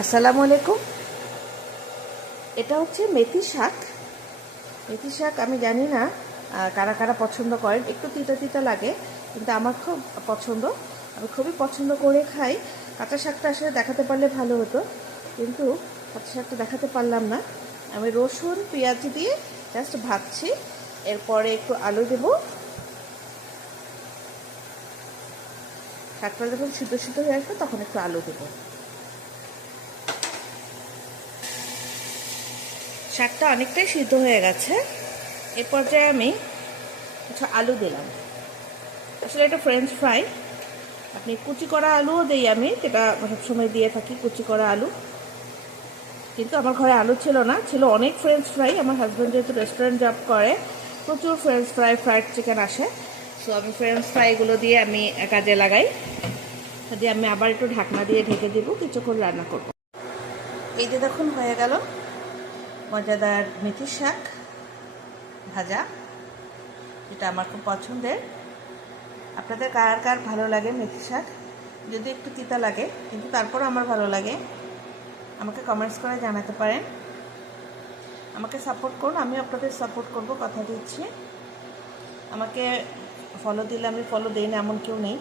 আসসালামু আলাইকুম। এটা হচ্ছে মেথি শাক। মেথি শাক আমি জানি না কারা কারা পছন্দ করেন, একটু তিতা তিতা লাগে, কিন্তু আমার খুব পছন্দ। আমি খুবই পছন্দ করে খাই। কাঁচা শাকটা আসলে দেখাতে পারলে ভালো হতো, কিন্তু কাঁচা শাকটা দেখাতে পারলাম না। আমি রসুন পেঁয়াজ দিয়ে জাস্ট ভাজছি, এরপরে একটু আলু দেব। শাকটা যখন সিদ্ধ সিদ্ধ হয়ে আসবে তখন একটু আলু দেবো। শাকটা অনেকটাই সিদ্ধ হয়ে গেছে, এ পর্যায়ে আমি কিছু আলু দিলাম। আসলে এটা ফ্রেঞ্চ ফ্রাই, আপনি কুচি করা আলুও দিই, আমি যেটা সবসময় দিয়ে থাকি কুচি করা আলু, কিন্তু আমার ঘরে আলু ছিল না, ছিল অনেক ফ্রেঞ্চ ফ্রাই। আমার হাজব্যান্ড যেহেতু রেস্টুরেন্ট জব করে, প্রচুর ফ্রেঞ্চ ফ্রাই, ফ্রাইড চিকেন আসে, সো আমি ফ্রেঞ্চ ফ্রাইগুলো দিয়ে আমি কাজে লাগাই। দিয়ে আমি আবার একটু ঢাকনা দিয়ে ঢেকে দেবো, কিছুক্ষণ রান্না করব। এই যে দেখুন হয়ে গেল মজাদার মেথি শাক ভাজা, যেটা আমার খুব পছন্দের। আপনাদের কার কার ভালো লাগে মেথি শাক? যদি একটু তিতা লাগে, কিন্তু তারপরও আমার ভালো লাগে। আমাকে কমেন্টস করে জানাতে পারেন। আমাকে সাপোর্ট করুন, আমিও আপনাদের সাপোর্ট করব, কথা দিচ্ছি। আমাকে ফলো দিলে আমি ফলো দিই না এমন কেউ নেই।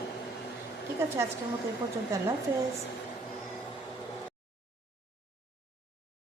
ঠিক আছে, আজকের মতো এই পর্যন্ত। আল্লাহ হাফেজ।